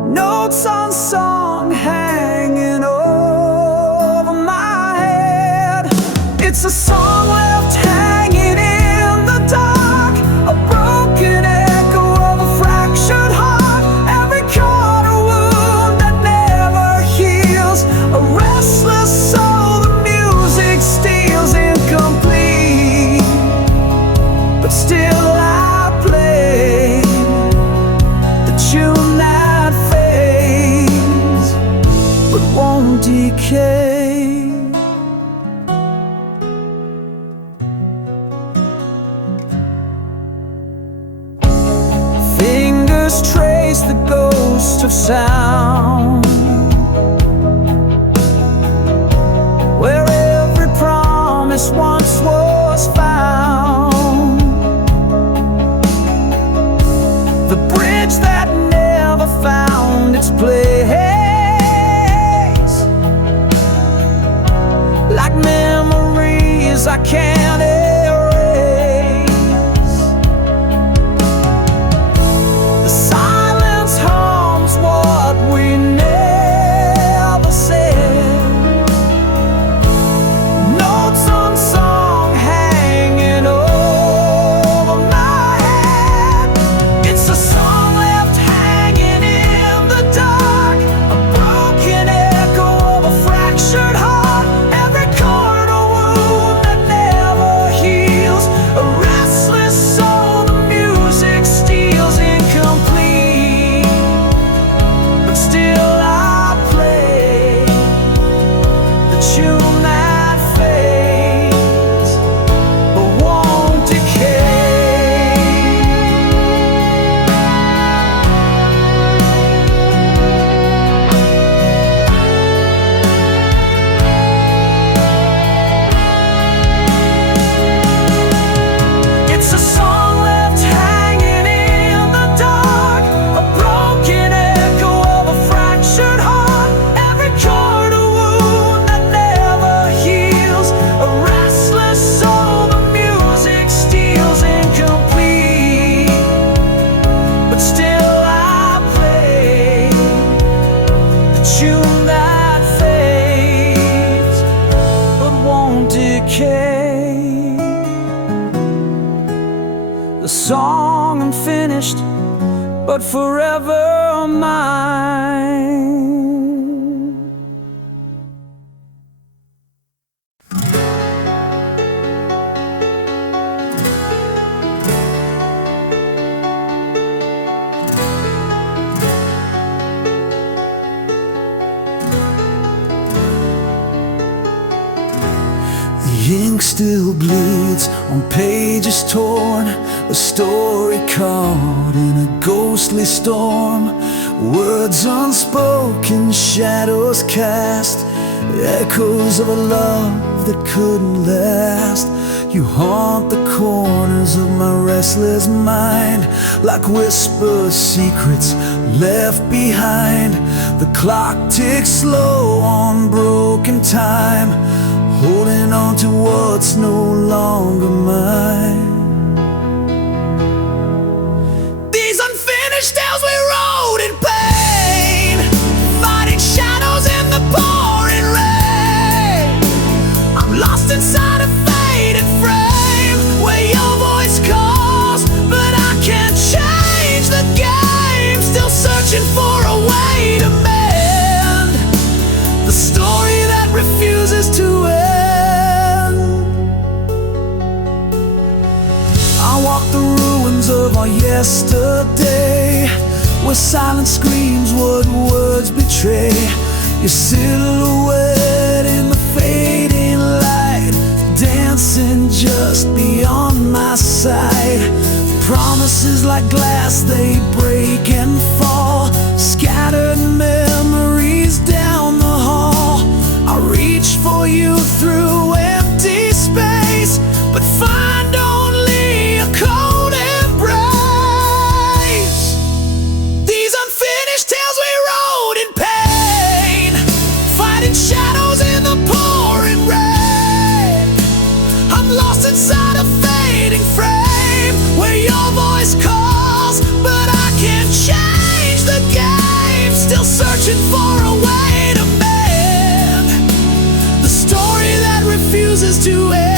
notes unsung hanging over my head. It's a song left hanging in the dark, a broken echo of a fractured heart, every corner wound that never heals, a restless soul the music steals, incomplete, but still I play the tune that fades but won't decay. Fingers trace the ghost of sound, tune that fades but won't decay. It's a song left hanging in the dark, a broken echo of a fractured heart. Every chord a wound that never heals, a restless soul the music steals incomplete. But still I play the tune that fades but won't decay. The song unfinished, but forever mine. The ink still bleeds on pages torn, a story caught in a ghostly storm. Words unspoken, shadows cast, echoes of a love that couldn't last. You haunt the corners of my restless mind, like whispered secrets left behind. The clock ticks slow on broken time, holding on to what's no longer mine. These unfinished tales we wrote in pain, fighting shadows in the pouring rain. I'm lost inside a faded frame where your voice calls, but I can't change the game. Still searching for a way to mend the story that refuses to end. I walk the ruins of our yesterday, where silence screams what words betray. Your silhouette in the fading light, dancing just beyond my sight. Promises like glass, they break and fall, scattered memories down the hall. I reach for you through empty space, but find only a cold embrace. These unfinished tales we wrote in pain, fighting shadows in the pouring rain. I'm lost inside a fading frame where your voice calls, but I can't change the game. Still searching for a way to mend the story that refuses to end.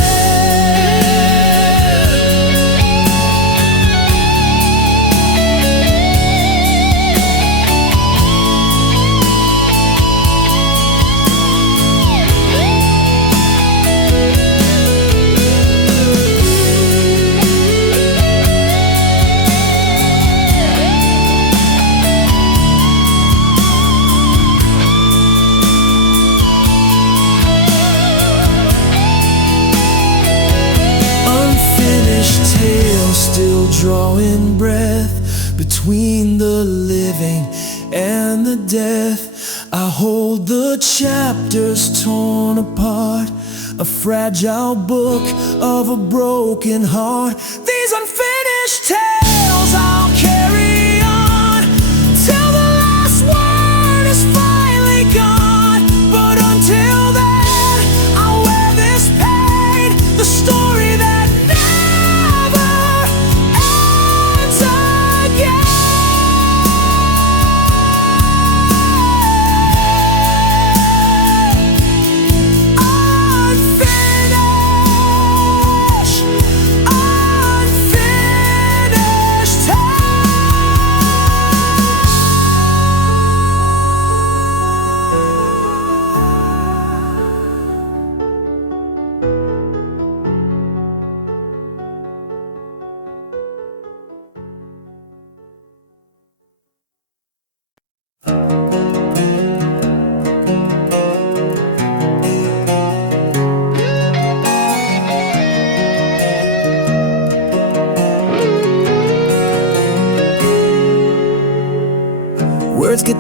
Still drawing breath between the living and the death. I hold the chapters torn apart, a fragile book of a broken heart. These unfinished tales I'll carry on till the last word is finally gone. But until then, I'll wear this pain, the story that unfinished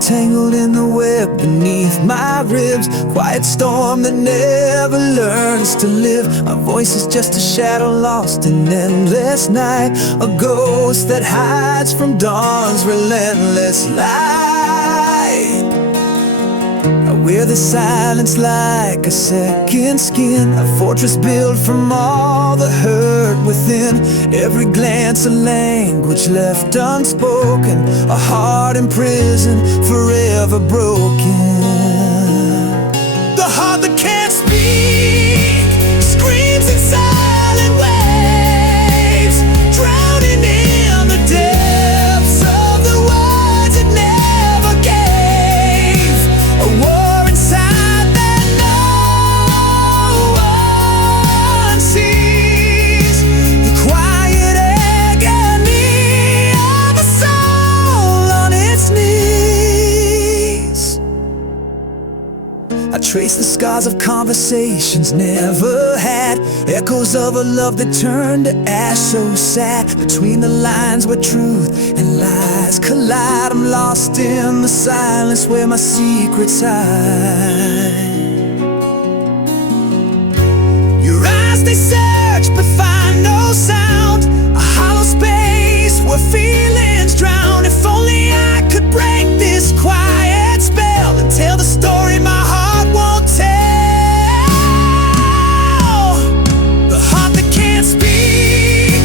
tangled in the web beneath my ribs. Quiet storm that never learns to live. My voice is just a shadow lost in endless night, a ghost that hides from dawn's relentless light. I wear the silence like a second skin, a fortress built from all the hurt within. Every glance a language left unspoken, a heart imprisoned, forever broken. The heart that can't speak screams in silent waves, drowning in the depths of the words it never gave. A war inside that no one sees, the quiet agony of a soul on its knees. I trace the scars of conversations never had, echoes of a love that turned to ash, so sad. Between the lines where truth and lies collide, I'm lost in the silence where my secrets hide. Your eyes, they search but find no sound, a hollow space where feelings drown. If only I could break this quiet spell and tell the story my heart won't tell. The heart that can't speak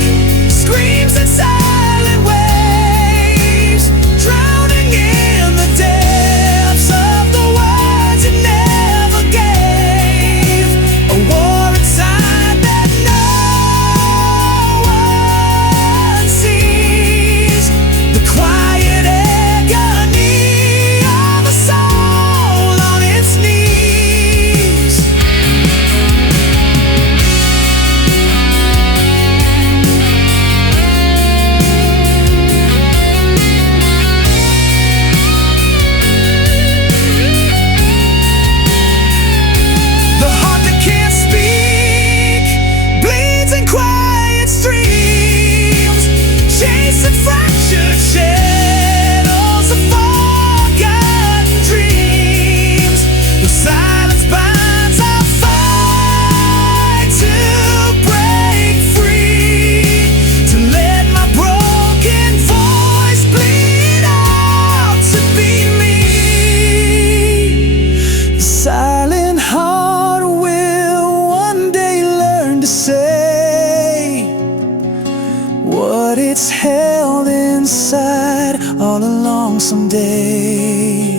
screams in silent waves, drowning in the depths of the words it never gave. A war inside that no one sees, the quiet agony of a soul on its knees. The heart that can't speak bleeds in quiet streams, chasing fractured shadows of forgotten dreams. The silence binds, I fight to break free, to let my broken voice bleed out to be me. The silent heart will one day learn to say what it's held inside all along someday.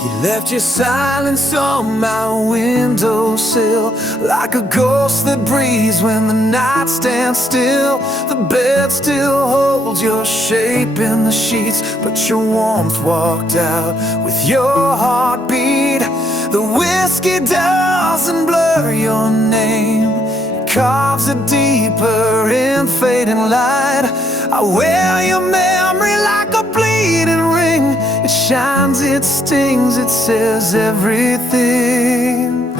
You left your silence on my windowsill, like a ghost that breathes when the night stands still. The bed still holds your shape in the sheets, but your warmth walked out with your heartbeat. The whiskey doesn't blur your name, it carves it deeper in fading light. I wear your memory like a bleeding ring. It shines, it stings, it says everything.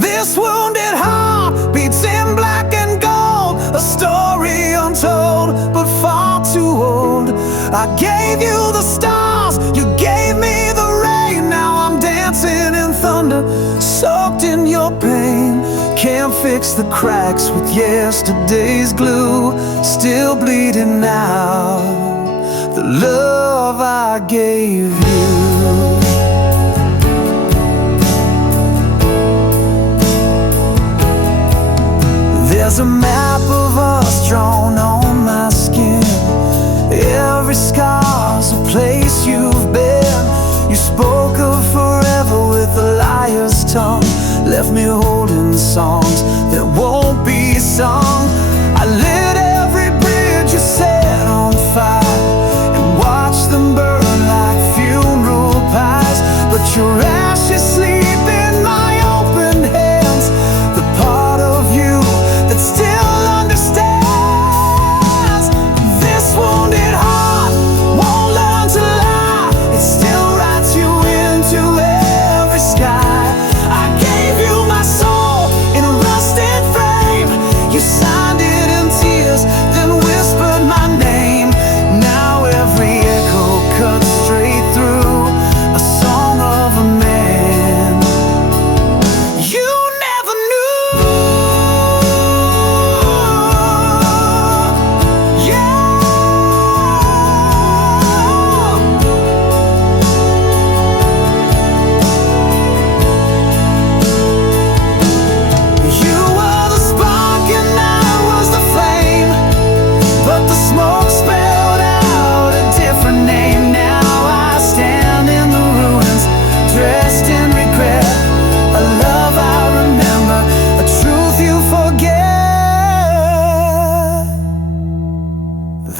This wounded heart beats in black and gold, a story untold but far too old. I gave you the stars, you gave me the rain. Now I'm dancing in thunder, soaked in your pain. Can't fix the cracks with yesterday's glue, still bleeding now, the love I gave you. There's a map of us drawn on my skin. Every scar's a place you've been. You spoke of forever with a liar's tongue, left me holding songs that won't be sung. I lit every bridge you set on fire and watched them burn like funeral pies. But your ashes sleep in my open hands, the part of you that still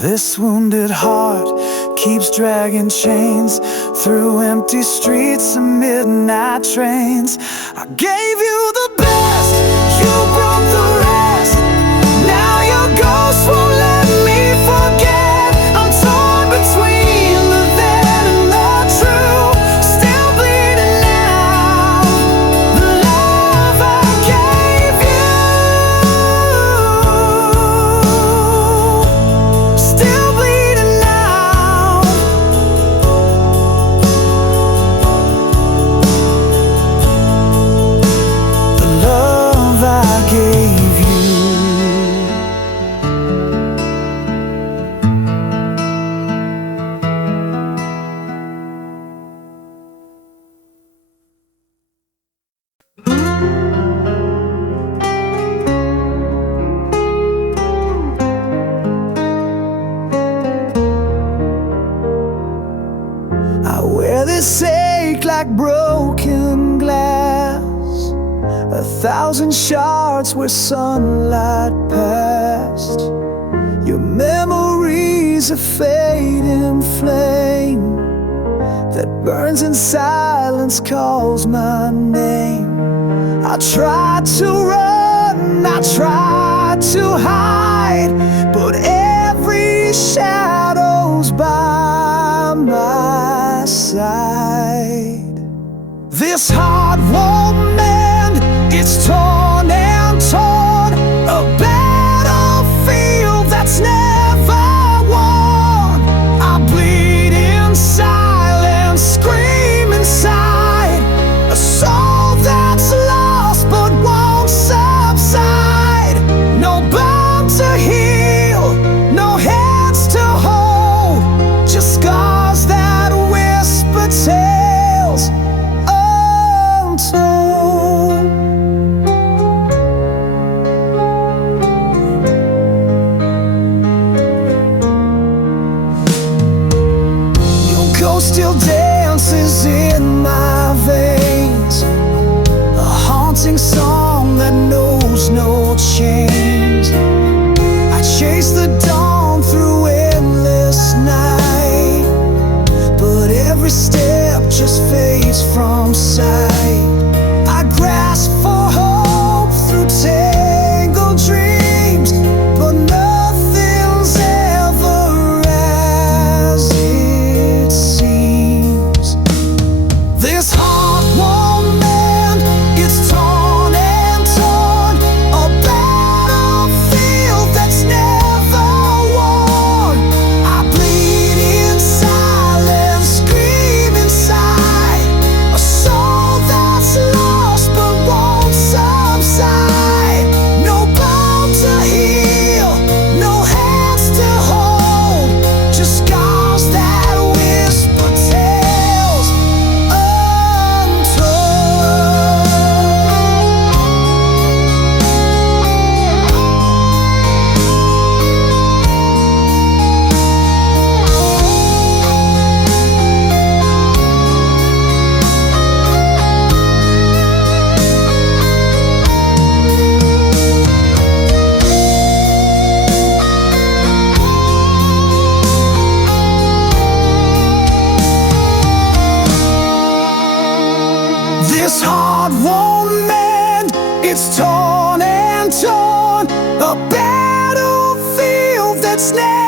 This wounded heart keeps dragging chains through empty streets and midnight trains. I gave you the best, you broke the rest. Now your ghost won't let me forget. I'm torn between the then and the true. Still bleeding now, the love I gave you. Still bleeding now. The love I gave you. I wear this ache like broken glass, 1,000 shards where sunlight passed. Your memories a fading flame that burns in silence, calls my name. I tried to run, I tried to hide, but every shadow's by my side. This heart won't mend, it's torn and torn, a battlefield that's never won. I bleed in silence, scream inside, a soul that's lost but won't subside. No bone to heal, no hands to hold, just scars that whisper tales untold. Your ghost still dances in my veins, a haunting song that knows no change. I chase the dawn through endless night, but every step just fades from sight. I grasp for hope through tangled dreams, but nothing's ever as it seems. This heart won't mend, it's torn and torn, a battlefield that's never won. I bleed in silence, scream inside, a soul that's lost but won't subside. No bone to heal, no hands to hold, just scars that whisper tales This heart won't mend, it's torn and torn, a battlefield that's never